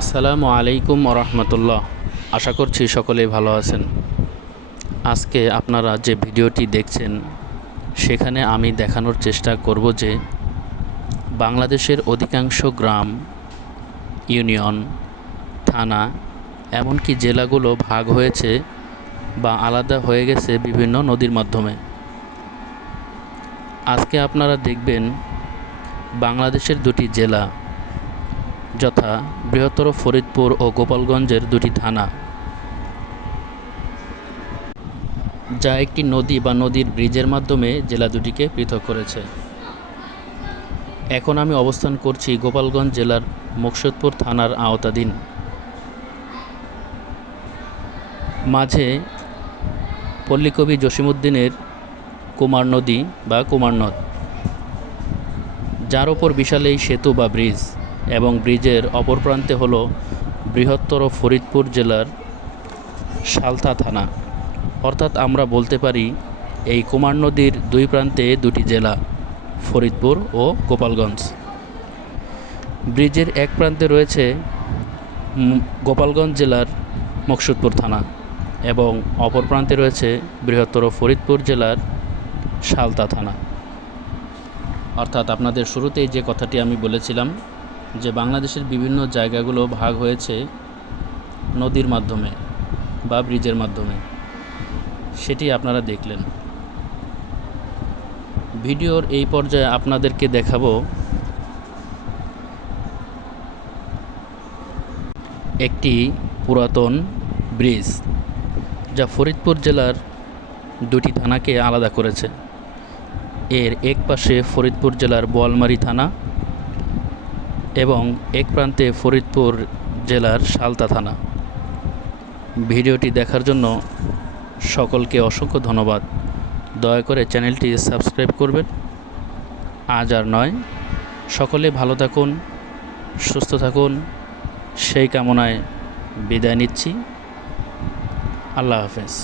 আসসালামু আলাইকুম রহমতুল্লাহ। আশা করছি সকলেই ভালো আছেন। আজকে আপনারা যে ভিডিওটি দেখছেন সেখানে আমি দেখানোর চেষ্টা করব যে বাংলাদেশের অধিকাংশ গ্রাম, ইউনিয়ন, থানা, এমনকি জেলাগুলো ভাগ হয়েছে বা আলাদা হয়ে গেছে বিভিন্ন নদীর মাধ্যমে। আজকে আপনারা দেখবেন বাংলাদেশের দুটি জেলা, যথা বৃহত্তর ফরিদপুর ও গোপালগঞ্জের দুটি থানা, যা একটি নদী বা নদীর ব্রিজের মাধ্যমে জেলা দুটিকে পৃথক করেছে। এখন আমি অবস্থান করছি গোপালগঞ্জ জেলার মুকসুদপুর থানার আওতাধীন। মাঝে পল্লীকবি জসিমউদ্দিনের কুমার নদী বা কুমার নদ, যার ওপর বিশাল এই সেতু বা ব্রিজ, এবং ব্রিজের অপর প্রান্তে হলো বৃহত্তর ফরিদপুর জেলার সালথা থানা। অর্থাৎ আমরা বলতে পারি এই কুমার নদীর দুই প্রান্তে দুটি জেলা, ফরিদপুর ও গোপালগঞ্জ। ব্রিজের এক প্রান্তে রয়েছে গোপালগঞ্জ জেলার মুকসুদপুর থানা এবং অপর প্রান্তে রয়েছে বৃহত্তর ফরিদপুর জেলার সালথা থানা। অর্থাৎ আপনাদের শুরুতেই যে কথাটি আমি বলেছিলাম যে বাংলাদেশের বিভিন্ন জায়গাগুলো ভাগ হয়েছে নদীর মাধ্যমে বা ব্রিজের মাধ্যমে, সেটি আপনারা দেখলেন। ভিডিওর এই পর্যায়ে আপনাদেরকে দেখাবো একটি পুরাতন ব্রিজ, যা ফরিদপুর জেলার দুটি থানাকে আলাদা করেছে। এর এক পাশে ফরিদপুর জেলার বোয়ালমারী থানা এবং এক প্রান্তে ফরিদপুর জেলার সালথা থানা। ভিডিওটি দেখার জন্য সকলকে অসংখ্য ধন্যবাদ। দয়া করে চ্যানেলটি সাবস্ক্রাইব করবেন। আজ আর নয়, সকলে ভালো থাকুন, সুস্থ থাকুন, সেই কামনায় বিদায় নিচ্ছি। আল্লাহ হাফেজ।